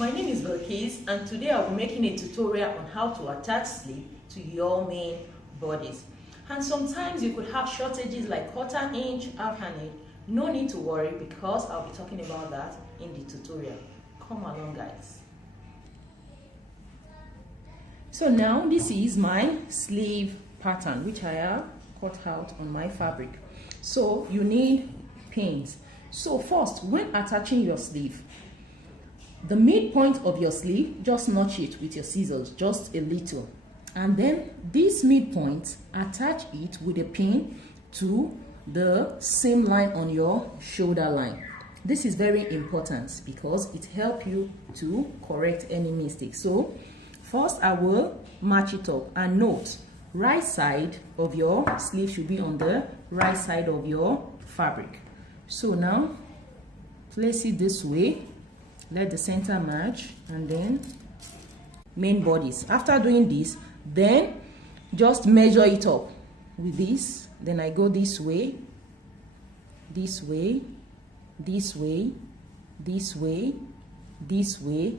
My name is Belkis, and today I'll be making a tutorial on how to attach sleeve to your main bodies. And sometimes you could have shortages like 1/4 inch, 1/2 inch. No need to worry because I'll be talking about that in the tutorial. Come along, guys. So now this is my sleeve pattern which I have cut out on my fabric. So you need pins. So first, when attaching your sleeve, the midpoint of your sleeve, just notch it with your scissors, just a little. And then this midpoint, attach it with a pin to the same line on your shoulder line. This is very important because it helps you to correct any mistake. So first I will match it up, and note, right side of your sleeve should be on the right side of your fabric. So now place it this way, let the center match, and then main bodies. After doing this, then just measure it up with this. Then I go this way, this way, this way, this way, this way,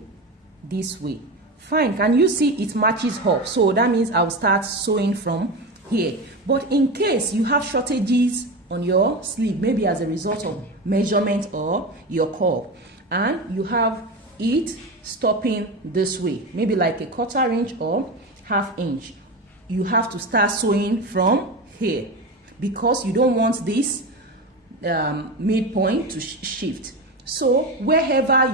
this way. Fine. Can you see it matches up? So that means I'll start sewing from here. But in case you have shortages on your sleeve, maybe as a result of measurement or your curve, and you have it stopping this way, maybe like a 1/4 inch or 1/2 inch, you have to start sewing from here because you don't want this midpoint to shift. So wherever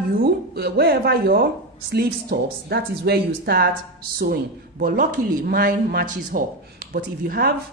your sleeve stops, that is where you start sewing. But luckily mine matches up. But if you have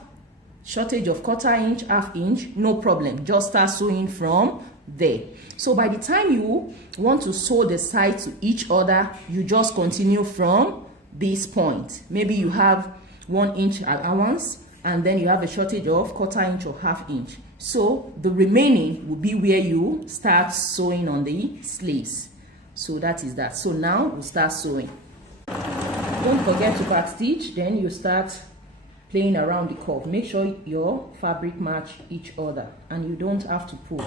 shortage of 1/4 inch, 1/2 inch, no problem, just start sewing from there. So by the time you want to sew the sides to each other, you just continue from this point. Maybe you have 1 inch allowance and then you have a shortage of 1/4 inch or 1/2 inch. So the remaining will be where you start sewing on the sleeves. So that is that. So now we'll start sewing. Don't forget to back stitch, then you start playing around the curve. Make sure your fabric match each other and you don't have to pull.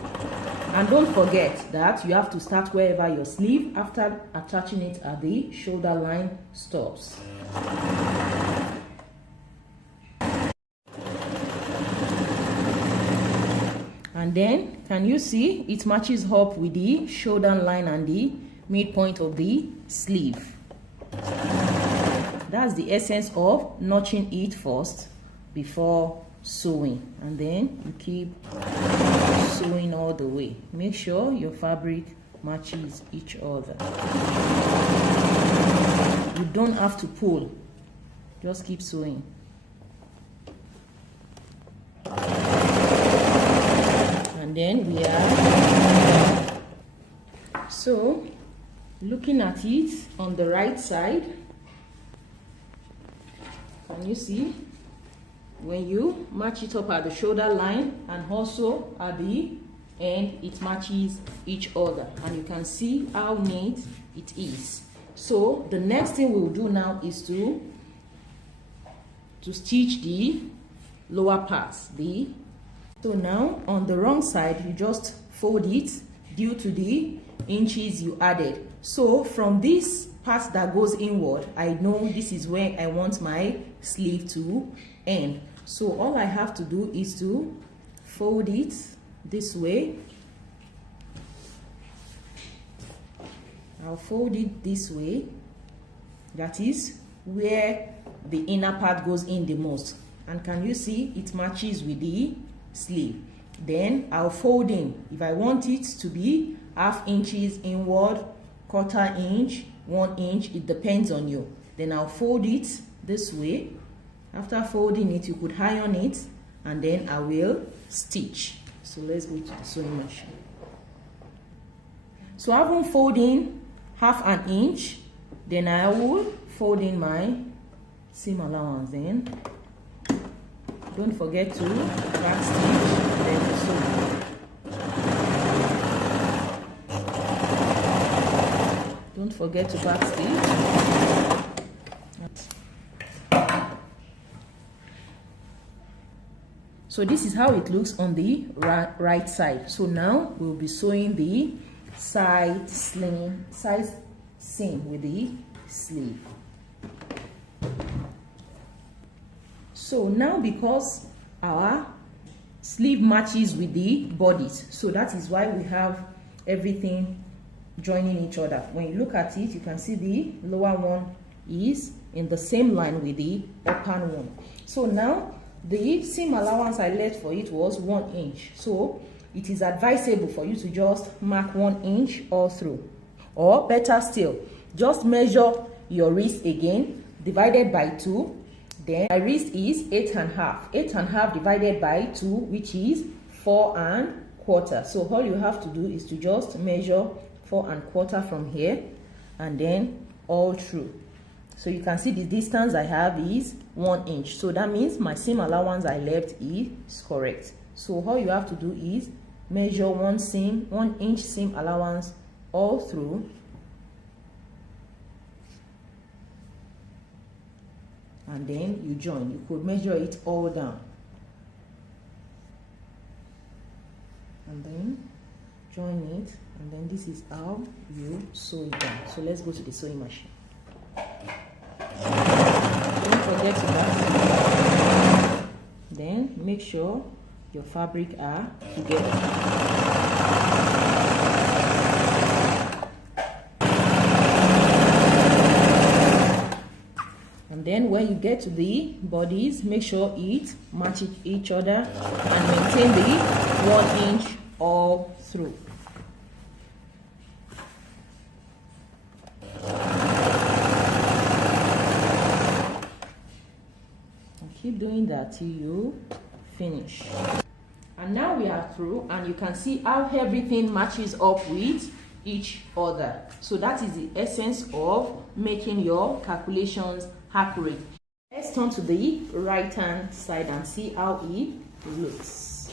And don't forget that you have to start wherever your sleeve after attaching it at the shoulder line stops. And then can you see it matches up with the shoulder line and the midpoint of the sleeve. That's the essence of notching it first before sewing, and then you keep sewing all the way. Make sure your fabric matches each other. You don't have to pull, just keep sewing. And then we are so looking at it on the right side. Can you see when you match it up at the shoulder line and also at the end, it matches each other, and you can see how neat it is. So the next thing we'll do now is to stitch the lower parts. So now on the wrong side, you just fold it due to the inches you added. So from this part that goes inward, I know this is where I want my sleeve to end. So all I have to do is to fold it this way. I'll fold it this way. That is where the inner part goes in the most. And can you see it matches with the sleeve? Then I'll fold in. If I want it to be 1/2 inches inward, 1/4 inch, 1 inch, it depends on you. Then I'll fold it this way. After folding it, you could iron it, and then I will stitch. So let's go to the sewing machine. So I will fold in 1/2 inch, then I will fold in my seam allowance. Then don't forget to back stitch, then sew. Don't forget to back stitch. So this is how it looks on the right side. So now we'll be sewing the side seam with the sleeve. So now, because our sleeve matches with the bodies, so that is why we have everything joining each other. When you look at it, you can see the lower one is in the same line with the upper one. So now the seam allowance I left for it was 1 inch. So it is advisable for you to just mark 1 inch all through, or better still, just measure your wrist again, divided by 2. Then my wrist is 8.5. 8.5 divided by 2, which is 4.25. So all you have to do is to just measure 4.25 from here and then all through. So you can see the distance I have is 1 inch. So that means my seam allowance I left is correct. So all you have to do is measure 1 inch seam allowance all through, and then you join. You could measure it all down and then join it, and then this is how you sew it down. So let's go to the sewing machine. Don't forget to that. Then make sure your fabric are together. And then when you get to the bodies, make sure it matches each other and maintain the 1 inch all through. And keep doing that till you finish. And now we are through, and you can see how everything matches up with each other. So that is the essence of making your calculations accurate. Let's turn to the right hand side and see how it looks.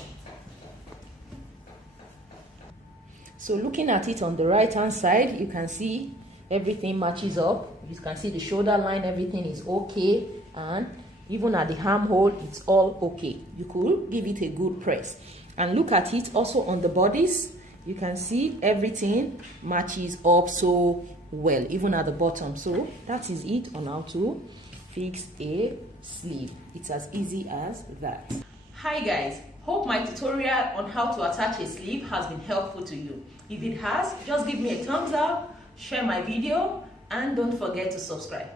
So looking at it on the right hand side, you can see everything matches up. You can see the shoulder line, everything is okay, and even at the armhole, it's all okay. You could give it a good press. And look at it also on the bodies. You can see everything matches up so well, even at the bottom. So that is it on how to fix a sleeve. It's as easy as that. Hi guys, hope my tutorial on how to attach a sleeve has been helpful to you. If it has, just give me a thumbs up, share my video, and don't forget to subscribe.